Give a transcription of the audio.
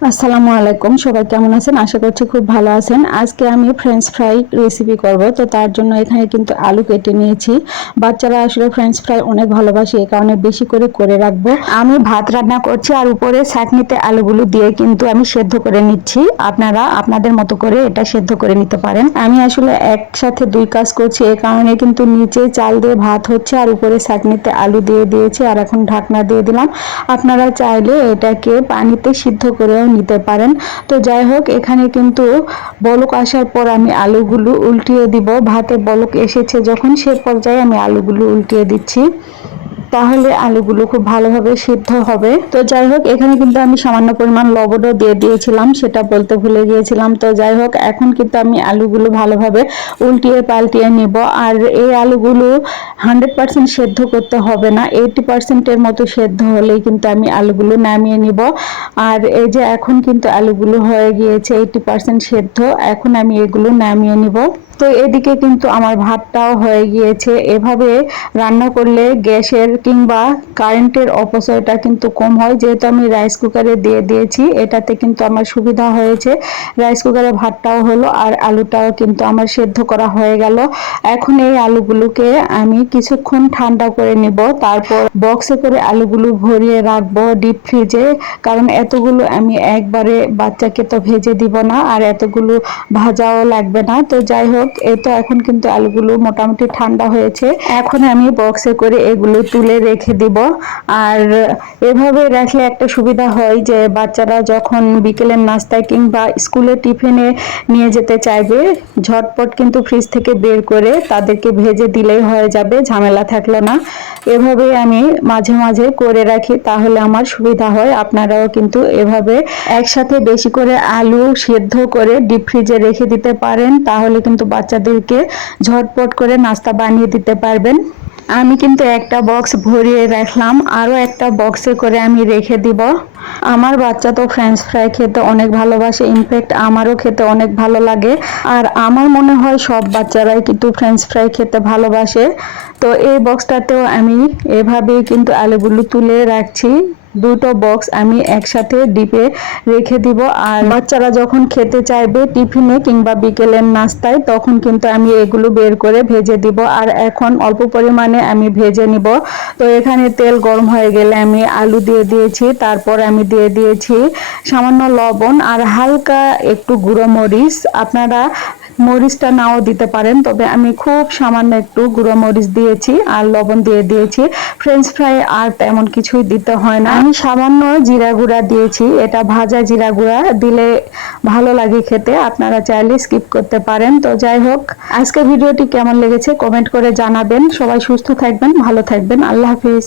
আসসালামু আলাইকুম, সবাই কেমন আছেন? আশা করছি খুব ভালো আছেন। আজকে আমি ফ্রেঞ্চ ফ্রাই রেসিপি করব, তো তার জন্য এখানে কিন্তু আলু কেটে নিয়েছি। বাচ্চারা আসলে ফ্রেঞ্চ ফ্রাই অনেক ভালোবাসে, এ কারণে বেশি করে করে রাখব। আমি ভাত রান্না করছি আর উপরে ছাঁকনিতে আলুগুলো দিয়ে কিন্তু আমি সেদ্ধ করে নিচ্ছি। আপনারা আপনাদের মতো করে এটা সেদ্ধ করে নিতে পারেন। আমি আসলে একসাথে দুই কাজ করছি, এ কারণে কিন্তু নিচে চাল দিয়ে ভাত হচ্ছে আর উপরে ছাঁকনিতে আলু দিয়ে দিয়েছি। আর এখন ঢাকনা দিয়ে দিলাম। আপনারা চাইলে এটাকে পানিতে সিদ্ধ করেও নিতে পারেন। তো যাই হোক, এখানে কিন্তু বলক আসার পর আমি আলুগুলো উল্টিয়ে দিব। ভাতে বলক এসেছে যখন, সে পর্যায়ে আমি আলুগুলো উল্টিয়ে দিচ্ছি। তাহলে আলুগুলো খুব ভালোভাবে সিদ্ধ হবে। তো যাই হোক, এখানে কিন্তু আমি সামান্য পরিমাণ লবণও দিয়ে দিয়েছিলাম, সেটা বলতে ভুলে গিয়েছিলাম। তো যাই হোক, এখন কিন্তু আমি আলুগুলো ভালোভাবে উল্টিয়ে পাল্টিয়ে নেব। আর এই আলুগুলো হান্ড্রেড পার্সেন্ট সেদ্ধ করতে হবে না এইটি পার্সেন্টের মতো সেদ্ধ হলেই কিন্তু আমি আলুগুলো নামিয়ে নিব। আর এই যে এখন কিন্তু আলুগুলো হয়ে গিয়েছে এইটি পার্সেন্ট সেদ্ধ, এখন আমি এগুলো নামিয়ে নিব। তো এদিকে কিন্তু আমার ভাতটাও হয়ে গিয়েছে। এভাবে রান্না করলে গ্যাসের কিংবা কারেন্টের অপচয়টা কিন্তু কম হয়। যেহেতু আমি রাইস কুকারে দিয়ে দিয়েছি, এটাতে কিন্তু আমার সুবিধা হয়েছে। রাইস কুকারে ভাতটাও হলো আর আলুটাও কিন্তু আমার সেদ্ধ করা হয়ে গেল। এখন এই আলুগুলোকে আমি কিছুক্ষণ ঠান্ডা করে নিব। তারপর বক্সে করে আলুগুলো ভরিয়ে রাখব ডিপ ফ্রিজে কারণ এতগুলো আমি একবারে বাচ্চাকে তো ভেজে দিব না, আর এতগুলো ভাজাও লাগবে না। তো যাই হোক এই তো এখন কিন্তু আলুগুলো মোটামুটি ঠান্ডা হয়েছে। এখন আমি বক্সে করে এগুলো তুলে রেখে দিব। আর এভাবে রাখলে একটা সুবিধা হয় যে, বাচ্চারা যখন বিকেলের নাস্তায় কিংবা স্কুলে টিফিনে নিয়ে যেতে চাইবে, ঝটপট কিন্তু ফ্রিজ থেকে বের করে তাদেরকে ভেজে দিলেই হয়ে যাবে, ঝামেলা থাকল না। এভাবে আমি মাঝে মাঝে করে রাখি, তাহলে আমার সুবিধা হয়। আপনারাও কিন্তু এভাবে একসাথে বেশি করে আলু সেদ্ধ করে ডিপ ফ্রিজে রেখে দিতে পারেন, তাহলে কিন্তু বাচ্চাদেরকে ঝটপট করে নাস্তা বানিয়ে দিতে পারবেন। আমি কিন্তু একটা বক্স ভরিয়ে রাখলাম। আরও একটা বক্সে করে আমি রেখে দিব। আমার বাচ্চা তো ফ্রেঞ্চ ফ্রাই খেতে অনেক ভালোবাসে ইনফ্যাক্ট আমারও খেতে অনেক ভালো লাগে। আর আমার মনে হয় সব বাচ্চারাই কিন্তু ফ্রেঞ্চ ফ্রাই খেতে ভালোবাসে। তো এই বক্সটাতেও আমি এভাবেই কিন্তু আলুগুলো তুলে রাখছি। দুটো বক্স আমি একসাথে ডিপে রেখে দিব। আর বাচ্চারা যখন খেতে চাইবে টিফিনে কিংবা বিকেলের নাস্তায়, তখন কিন্তু আমি এগুলো বের করে ভেজে দিব। আর এখন অল্প পরিমাণে আমি ভেজে নিব। তো এখানে তেল গরম হয়ে গেলে আমি আলু দিয়ে দিয়েছি। তারপর আমি দিয়ে দিয়েছি। সামান্য লবণ আর হালকা একটু গুঁড়ো মরিচ। আপনারা মরিচটা নাও দিতে পারেন, তবে আমি খুব সামান্য একটু গুঁড়ো মরিচ দিয়েছি আর লবণ দিয়ে দিয়েছি। ফ্রেঞ্চ ফ্রাই আর তেমন কিছুই দিতে হয় না। আমি সামান্য জিরা গুঁড়া দিয়েছি। এটা ভাজা জিরা গুঁড়া, দিলে ভালো লাগে খেতে। আপনারা চাইলে স্কিপ করতে পারেন। তো যাই হোক আজকে ভিডিওটি কেমন লেগেছে কমেন্ট করে জানাবেন। সবাই সুস্থ থাকবেন, ভালো থাকবেন। আল্লাহ হাফিজ।